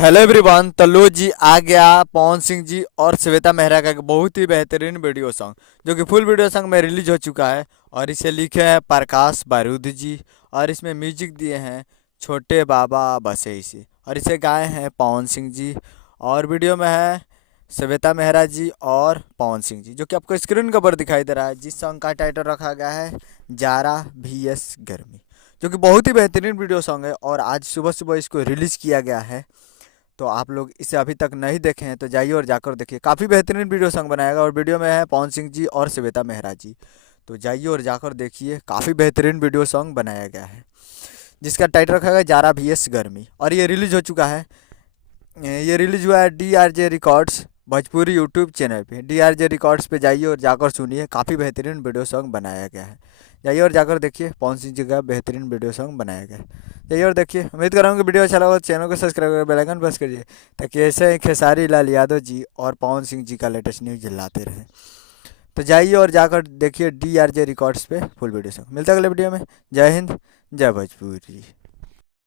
Hello everyone. तो लो जी आ गया पवन सिंह जी और श्वेता मेहरा का एक बहुत ही बेहतरीन वीडियो सॉन्ग, जो कि फुल वीडियो सॉन्ग में रिलीज हो चुका है। और इसे लिखे हैं प्रकाश बारूद जी, और इसमें म्यूजिक दिए हैं छोटे बाबा बसई से, और इसे गाए हैं पवन सिंह जी। और वीडियो में है श्वेता मेहरा जी और पवन सिंह जी, जो कि आपको स्क्रीन का पर दिखाई दे रहा है। जिस सॉन्ग का टाइटल रखा गया है जारा VS गर्मी, जो कि बहुत ही बेहतरीन वीडियो सॉन्ग है। और आज सुबह सुबह इसको रिलीज किया गया है। तो आप लोग इसे अभी तक नहीं देखे हैं तो जाइए और जाकर देखिए, काफ़ी बेहतरीन वीडियो सॉन्ग बनाएगा। और वीडियो में है पवन सिंह जी और श्वेता मेहरा जी। तो जाइए और जाकर देखिए, काफ़ी बेहतरीन वीडियो सॉन्ग बनाया गया है, जिसका टाइटल रखा गया जारा VS गर्मी। और ये रिलीज हो चुका है। ये रिलीज हुआ है DRJ records Bhojpuri YouTube channel पे। DRJ रिकॉर्ड्स पे जाइए और जाकर सुनिए, काफ़ी बेहतरीन वीडियो सॉन्ग बनाया गया है। जाइए और जाकर देखिए, पवन सिंह जी का बेहतरीन वीडियो सॉन्ग बनाया गया है। जाइए और देखिए। उम्मीद कर रहा हूँ कि वीडियो अच्छा लगा, तो चैनल को सब्सक्राइब कर बेल आइकन प्रेस करिए, ताकि ऐसे ही खेसारी लाल यादव जी और पवन सिंह जी का लेटेस्ट न्यूज लाते रहें। तो जाइए और जाकर देखिए DRJ रिकॉर्ड्स पे फुल वीडियो सॉन्ग। मिलता है अगले वीडियो में। जय हिंद, जय भोजपुरी।